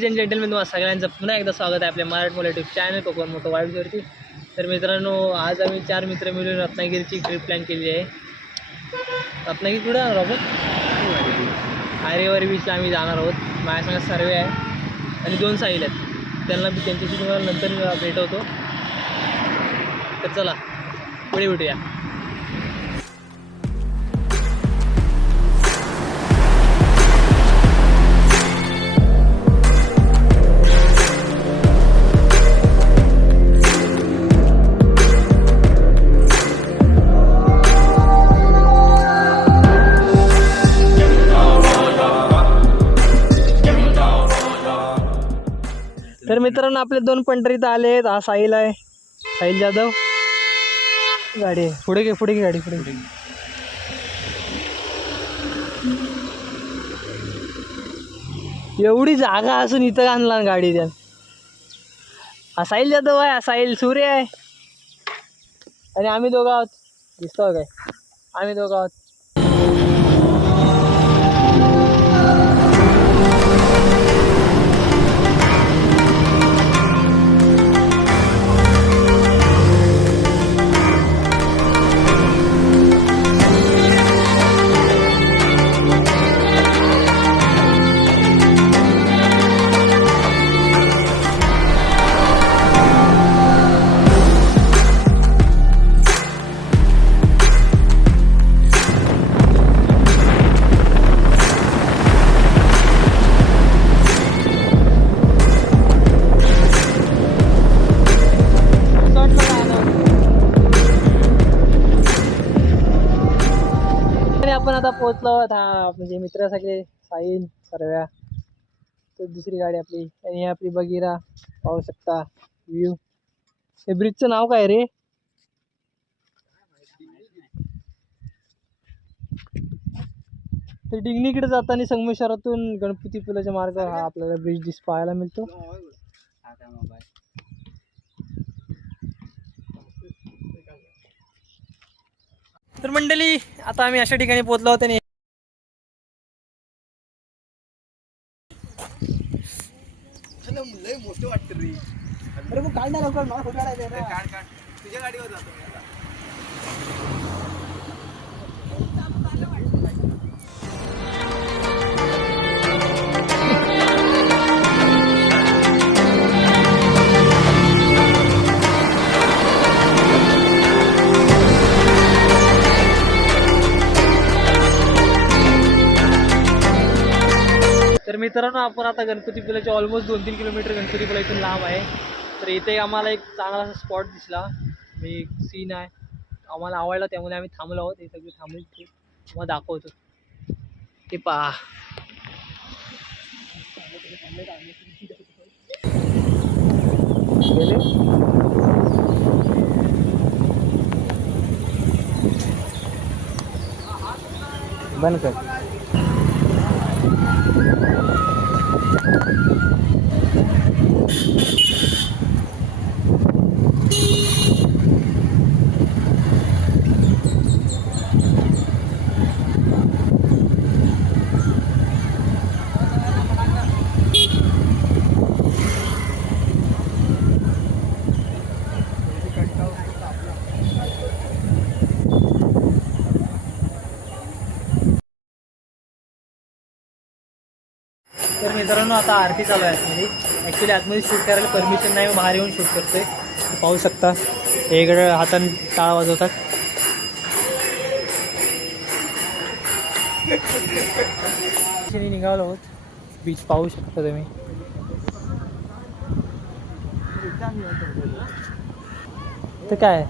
Ladies and gentlemen तुम्हाला सगळ्यांचं पुन्हा एकदा स्वागत आहे आपल्या मराठी मोला चॅनल कोकण मोठं वाईटवरती तर मित्रांनो आज आम्ही चार मित्र मिळून रत्नागिरीची ट्रिप प्लॅन केली आहे. रत्नागिरी कुठं जाणार आपण आरेवारी बीचला आम्ही जाणार आहोत. माझ्यासंग सर्वे आहे. आणि दोन साहिल आहेत. त्यांना त्यांच्याशी तुम्हाला नंतर भेटवतो. तर चला पुढे भेटूया. तर मित्रांनो आपले दोन पंढरी आले आहेत. हा साहिल आहे. साहिल जाधव. गाडी आहे. पुढे घे पुढे घे गाडी पुढे घे. एवढी जागा असून इथं आणला गाडी त्या हा साहिल जाधव आहे हा साहिल सूर्य आहे. आणि आम्ही दोघं आहोत. दिसतो काय? आम्ही दोघं आहोत. सगळे साईन सर्व्या. तर दुसरी गाडी आपली. आणि ही आपली बगीरा पाहू शकता. व्ह्यू हे ब्रिजचं नाव काय रे? तर डिंगणीकडे जाताना संगमेश्वरातून गणपती पुलाच्या मार्ग हा आपल्याला ब्रिज दिस पाहायला मिळतो. तर मंडळी आता आम्ही अशा ठिकाणी पोहोचलो होतो आणि लय मोठं वाटतं रे अरे मग काढ ना लवकर मला फोटो काढायचा आहे ना. काढ काढ तुझ्या गाडीवर जातो मी आता. मित्रांनो आपण आता गणपतीपुलाच्या ऑलमोस्ट दोन तीन किलोमीटर गणपतीपुला इथून लांब आहे. तर इथे आम्हाला एक चांगला स्पॉट दिसला. मी सीन आहे. आम्हाला आवडला त्यामुळे आम्ही थांबलो आहोत. हे सगळे थांबून ते तुम्हाला दाखवतो. ते पहा. गेले? बंद कर. मित्रांनो आता आरती चालू आहे आतमध्ये ॲक्च्युली आतमध्ये शूट करायला परमिशन नाही बाहेर येऊन शूट करतोय. पाहू शकता. हे हाताने हातान टाळा वाजवतात. निघालो आहोत. बीच पाहू शकता तुम्ही. तर काय?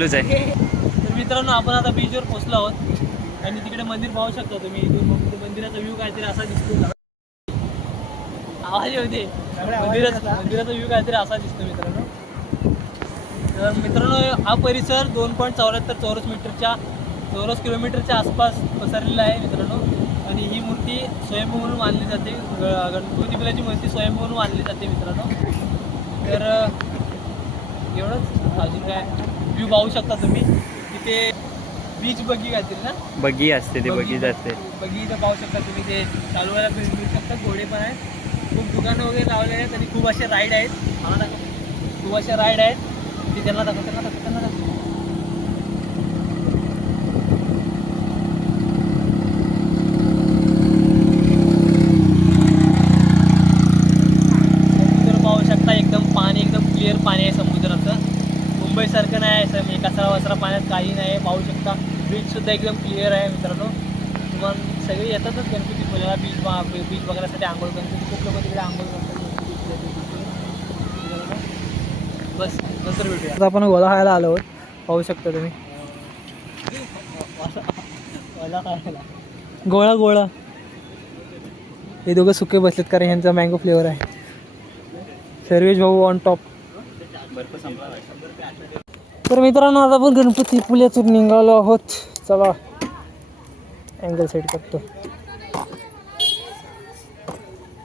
लूज आहे. तर मित्रांनो आपण आता बीचवर पोहोचलो आहोत. आणि तिकडे मंदिर पाहू शकता तुम्ही. मंदिराचा व्ह्यू काहीतरी असा दिसतो. आवाज येऊ दे. मंदिराचा मंदिराचा व्ह्यू काहीतरी असा दिसतो मित्रांनो. तर मित्रांनो हा परिसर दोन पॉईंट चौऱ्याहत्तर चौरस मीटरच्या चौरस किलोमीटरच्या आसपास पसरलेला आहे मित्रांनो. आणि ही मूर्ती स्वयंभू म्हणून मानली जाते. ग- गणपती पिलाची मूर्ती स्वयंभू म्हणून मानली जाते मित्रांनो. तर एवढंच. अजून काय? व्ह्यू पाहू शकता तुम्ही. तिथे बीच बगी काहीतरी ना? बगी असते ते बगीच असते बगी इथं पाहू शकता तुम्ही. ते चालवायला भेट मिळू शकता. घोडे पण आहेत. खूप दुकानं वगैरे लावले आहेत आणि खूप असे राईड आहेत. मला खूप असे राईड आहेत. ते त्यांना दाखव त्यांना दाखव त्यांना दाखव समुद्र पाहू शकता एकदम पाणी एकदम क्लिअर पाणी आहे समुद्राचं मुंबईसारखं नाही आहे म्हणजे कचरा वचरा पाण्यात काही नाही आहे. पाहू शकता. बीचसुद्धा एकदम क्लिअर आहे मित्रांनो. तुम्हाला सगळे येतातच गणपती फुलाला. बीच बा बीच बघण्यासाठी आंघोळ गणपती खूप लोक तिकडे आंघोळ करतात. बस नंतर भेटूया. आपण गोळा खायला आलो आहोत. पाहू शकता तुम्ही. गोळा खायला. गोळा गोळा. हे दोघं सुके बसलेत कारण यांचा मँगो फ्लेवर आहे. सर्वेश भाऊ ऑन टॉप तर मित्रांनो आता आपण गणपती पुल्यातून निघालो आहोत. चला अँगल सेट करतो.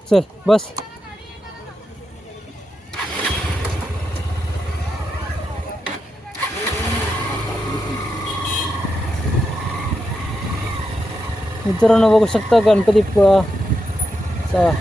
चल बस. मित्रांनो बघू शकता गणपती पुळा. चला.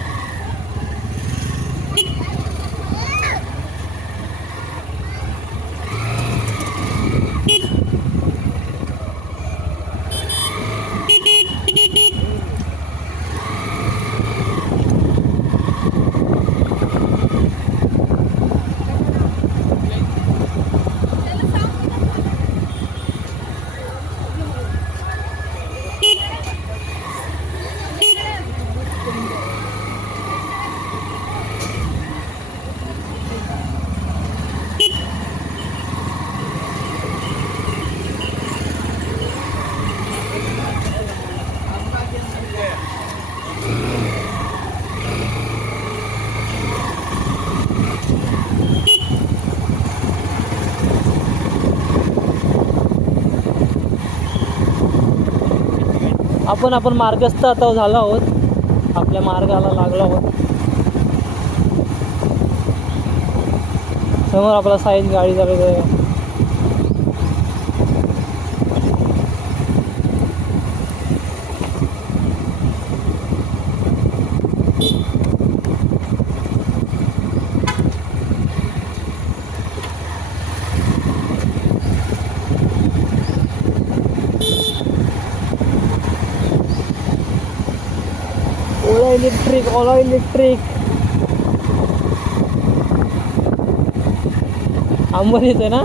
पण आपण मार्गस्थ आता झालो आहोत. आपल्या मार्गाला लागलो आहोत. समोर आपला साईज गाडी चालू आहे ओला इलेक्ट्रिक ओला इलेक्ट्रिक आंबोली आहे ना?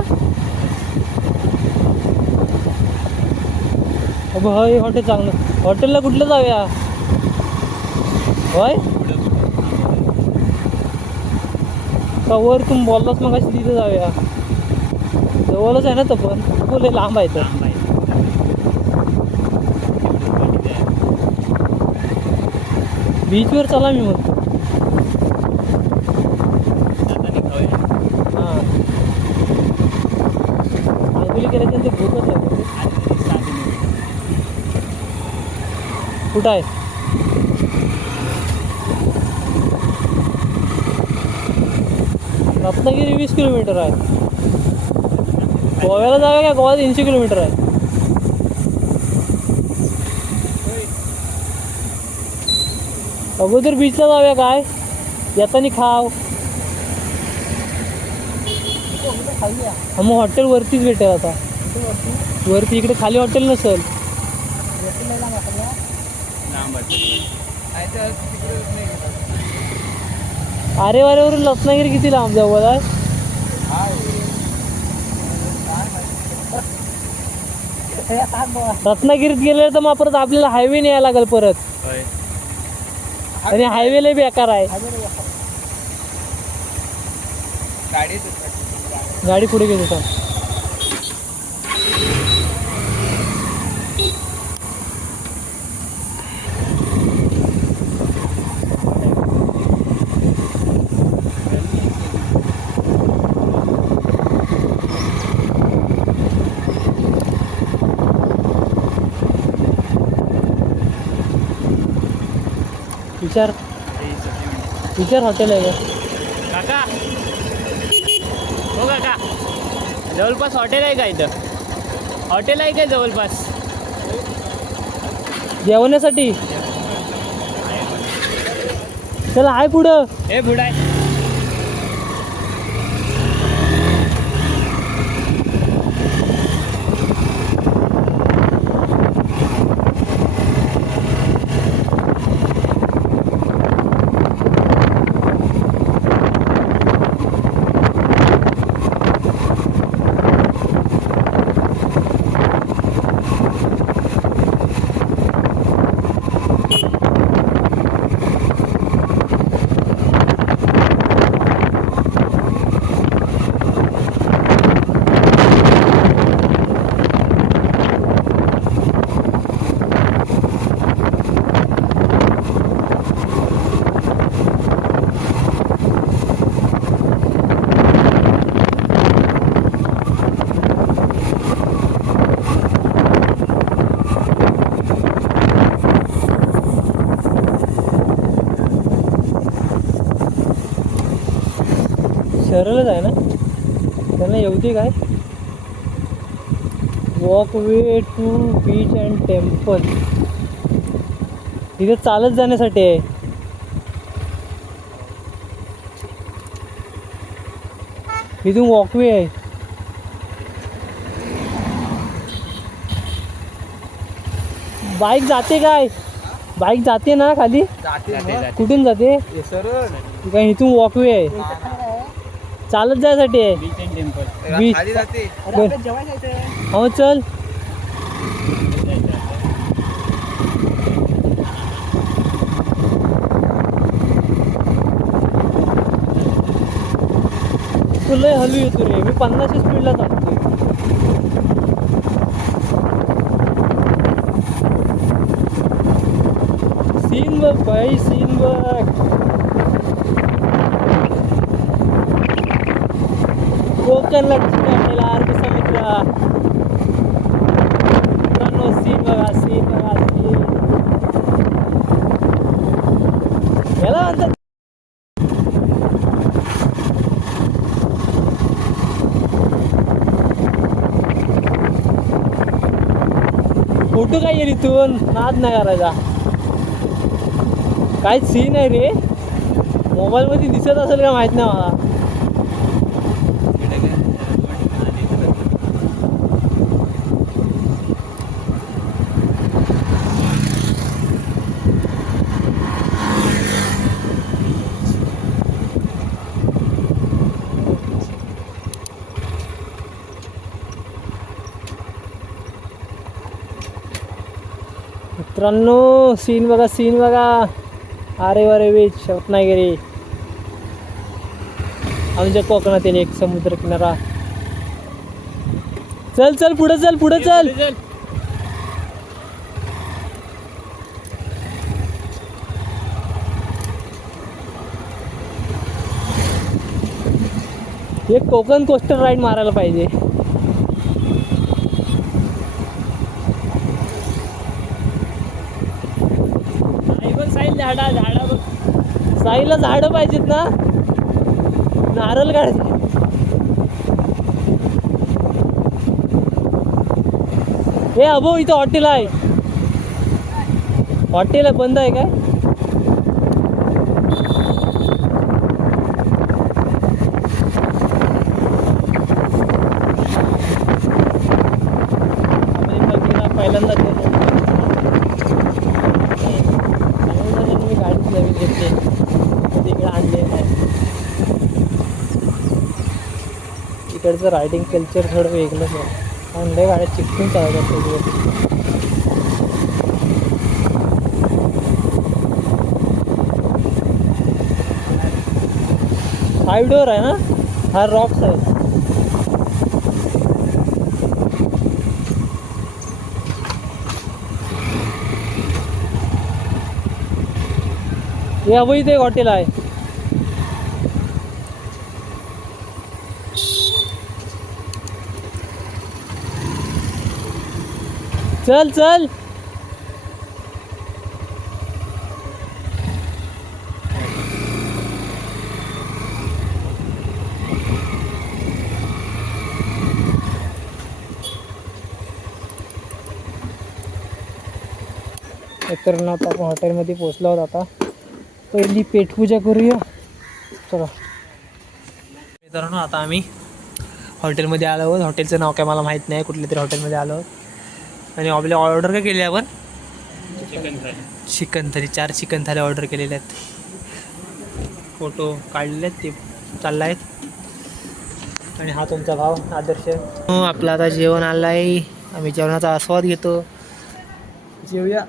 अबे होय हॉटेल चांगलं. हॉटेलला कुठलं जाऊया? होय? का वर तुम्ही बोललास मग अशी तिथे जाऊया. जवळच आहे ना तो पण. बोले लांब आहे तर बीचवर चला मी म्हणतो हां. आंघोळी केल्याच्या ते भूकच आहे. कुठं आहे? रत्नागिरी वीस किलोमीटर आहे. गोव्याला जागा का गोवा तीनशे किलोमीटर आहे. अगोदर बीचला जाऊया काय? येताना खाव. मग हॉटेल वरतीच भेटेल आता. वरती इकडे खाली हॉटेल नसेल. अरे वारेवरून रत्नागिरी किती लांब जवळ आहे रत्नागिरीत गेले तर मग परत आपल्याला हायवे यायला लागेल परत. आणि हायवे लय बेकार आहे. गाडी पुढे घेत होता विचार. विचार हॉटेल आहे का? काका. हो काका. जवळपास हॉटेल आहे का इथं? हॉटेल आहे का जवळपास? जेवण्यासाठी? चला आहे पुढं. हे बुडाय सरळच आहे ना? त्यांना येऊ दे काय? Walk way to beach and temple इथे चालत जाण्यासाठी आहे. इथून वॉकवे आहे. बाईक जाते काय? बाईक जाते ना खाली? कुठून जाते? काय इथून वॉकवे आहे. चालत जायसाठी आहे. हो चल. तुला हलू येतो रे. मी पन्नासच्या स्पीडला चालतोय सीन बघ भाई सीन बघ. कोकण लागते आपल्याला आरबी समुद्र मित्रांनो सीन बघा सीन बघा सीन याला म्हणतात फोटो काय येईल इथून? नाद नाही करायचा काय सीन आहे रे? मोबाईलमध्ये दिसत असेल का माहीत नाही मला. मित्रांनो सीन बघा सीन बघा. अरे वरे बीच रत्नागिरी. आमच्या कोकणातील एक समुद्र किनारा. चल चल पुढे चल पुढे चल. चल. एक कोकण कोस्टर राईड मारायला पाहिजे आई बघ साईल झाडा झाडा बघ साईला झाडं पाहिजेत ना. नारळ काढायचे हे अभो इथं हॉटेल आहे. हॉटेल आहे बंद आहे काय आपण इथं गेला पहिल्यांदा गेलो. चांगलं झालं मी गाडीच नवीन घेतली कधी इकडे आणले नाही इकडचं रायडिंग कल्चर थोडं वेगळंच आहे कारण लय गाड्या चिकटून चालवतात त्याच्यावर. फाईव्ह डोअर आहे ना? हा रॉक्स आहे हे अवैध हॉटेल आहे. चल चल. तर ना आपण हॉटेलमध्ये पोचलो आहोत आता. पहिली पेटपूजा करूया. चला. मित्रांनो आता आम्ही हॉटेलमध्ये आलो आहोत. हॉटेलचं नाव काय मला माहीत नाही. कुठल्या तरी हॉटेलमध्ये आलो आहोत. आणि आपली ऑर्डर काय केली आपण? चिकन चिकन थाली चार चिकन थाली ऑर्डर केलेले आहेत. फोटो काढलेले आहेत ते चालला आहेत आणि हा तुमचा भाव आदर्श? हो आपलं आता जेवण आलं आहे आम्ही जेवणाचा आस्वाद घेतो. जेवूया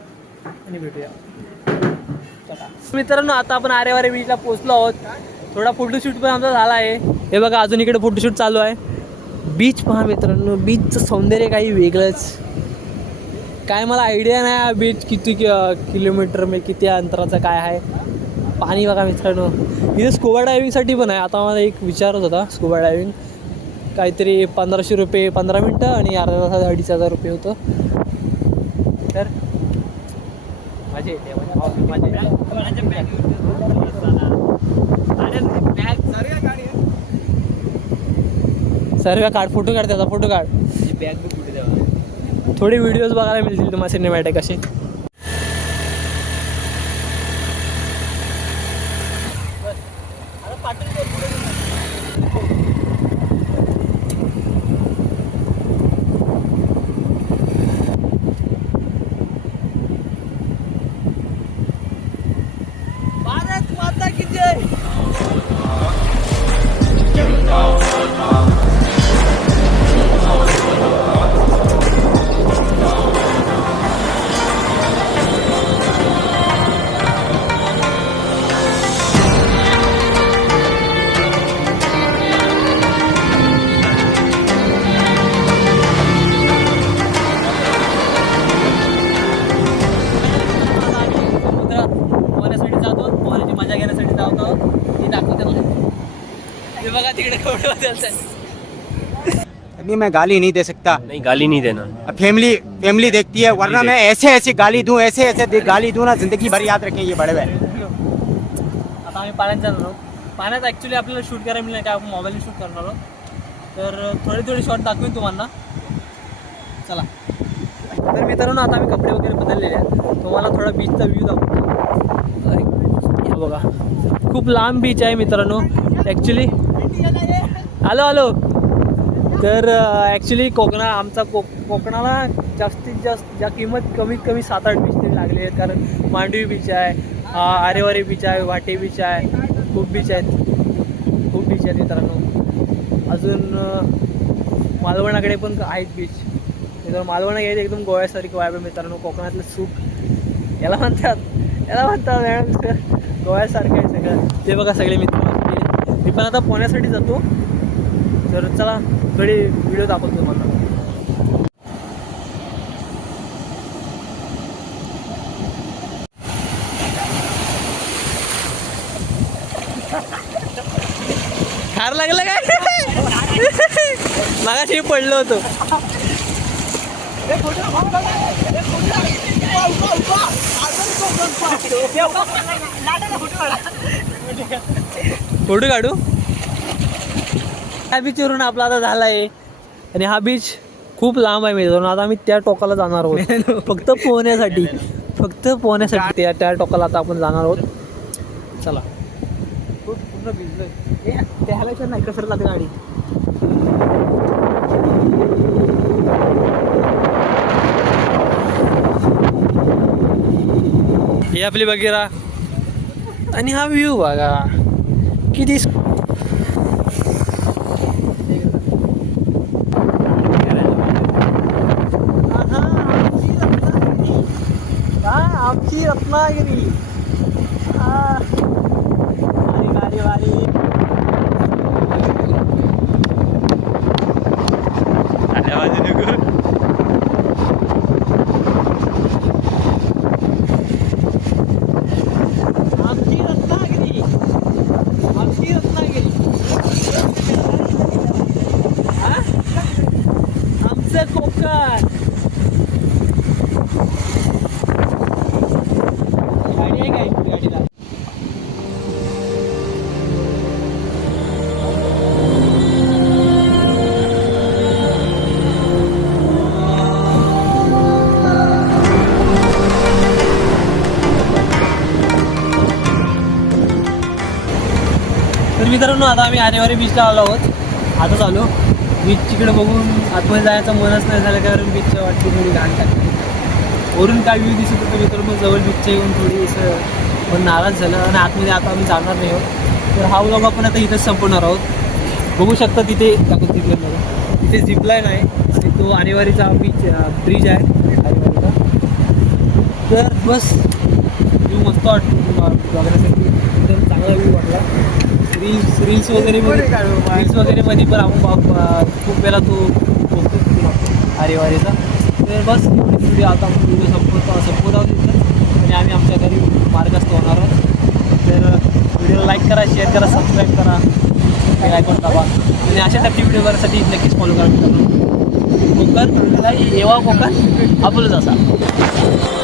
आणि भेटूया. मित्रांनो आता आपण आरेवारे बीचला पोचलो आहोत. थोडा फोटोशूट पण आमचा झाला आहे. हे बघा अजून इकडे फोटोशूट चालू आहे. बीच पहा मित्रांनो बीचचं सौंदर्य काही वेगळंच. काय मला आयडिया नाही हा बीच किती कि किलोमीटर मी किती अंतराचा काय आहे. पाणी बघा मित्रांनो. इथे स्कुबा डायविंगसाठी पण आहे. आता मला एक विचारत होता स्कुबा डायविंग काहीतरी पंधराशे रुपये पंधरा मिनटं आणि अर्धा तासात अडीच हजार रुपये होतं. तर मजा सर्व काढ फोटो काढ त्याचा फोटो काढ. बॅग थोडे व्हिडिओज बघायला मिळतील तुम्हाला सिनेमॅटिक असे. मैं गाली नहीं दे सकता। नहीं गाली नहीं देना। अब फैमिली फैमिली देखती है वरना मैं ऐसे ऐसे गाली दूं ऐसे ऐसे दे- गाली दूं ना जिंदगी भर याद रखें ये बड़े भाई। आता आम्ही पाण्यात जाणार आहोत. पाण्यात ॲक्च्युली आपल्याला शूट करायला मिळणार काय? आपण मोबाईलने शूट करणार आहोत. तर थोडे थोडे शॉट दाखवेन तुम्हाला. चला. तर मित्रांनो आता आम्ही कपडे वगैरे बदललेले आहेत. तुम्हाला थोडा बीचचा व्ह्यू दाखवतो. बघा. खूप लांब बीच आहे मित्रांनो. ॲक्च्युली आलो आलो तर ॲक्च्युली कोकणा आमचा को कोकणाला जास्तीत जास्त ज्या किंमत कमीत कमी सात आठ बीच तरी लागले आहेत. कारण मांडवी बीच आहे आरेवारी बीच आहे वाटे बीच आहे खूप बीच आहेत. खूप बीच आहेत मित्रांनो. अजून मालवणाकडे पण आहेत बीच मित्रांनो मालवणा घ्यायचं एकदम गोव्यासारखं वाय मित्रांनो. कोकणातलं सुख. याला म्हणतात याला म्हणतात मॅडम गोव्यासारखं आहे सगळं. ते बघा सगळे मित्र. मी पण आता पोहण्यासाठी जातो. तर चला थोडी व्हिडिओ दाखवतो तुम्हाला. खार लागलं काय? मागाशी पडलो होतो. फोटो काढू? हा बीचवरून आपला आता झाला आहे आणि हा बीच खूप लांब आहे मित्रांनो. आता आम्ही त्या टोकाला जाणार आहोत. फक्त पोहण्यासाठी. फक्त पोहण्यासाठी त्या त्या टोकाला आता आपण जाणार आहोत. चला. पूर्ण त्या ह्याला नाही कसर गाडी? ही आपली बघिरा. आणि हा व्ह्यू बघा. किती आमची मित्रांनो आता आम्ही आरेवारी बीचला आलो आहोत. आताच आलो बीच तिकडे बघून आतमध्ये जायचं मनच नाही झालं कारण बीचच्या वाटली थोडी घाण टाकली. वरून काय व्ह्यू दिसत होतं मित्रांनो जवळ बीचच्या येऊन थोडी असं पण नाराज झालं. आणि आतमध्ये आता आम्ही जाणार नाही आहोत. तर हा व्लॉग आपण आता इथंच संपवणार आहोत. बघू शकता तिथे दाखवतो तिथे तिथे झिपलाईन आहे आणि तो आरेवारीचा बीच ब्रिज आहे. आरेवारीचा. तर बस व्ह्यू मस्त वाटतो बघण्यासाठी. एकदम चांगला व्ह्यू वाटला. रील्स रील्स वगैरे रील्स वगैरे मध्ये पण आपण खूप वेळा तो बघतो आरेवारीचा. तर बस व्हिडिओ आता आपण व्हिडिओ संपवतो संपवत आहोत इथं. आणि आम्ही आमच्या घरी मार्गस्थ होणार आहोत. तर व्हिडिओला लाईक करा शेअर करा सबस्क्राईब करा. बेल आयकॉन दाबा. आणि अशा टाईपची व्हिडिओ करण्यासाठी नक्कीच फॉलो करा मित्रांनो. कोकण येवा कोकण आपलंच असा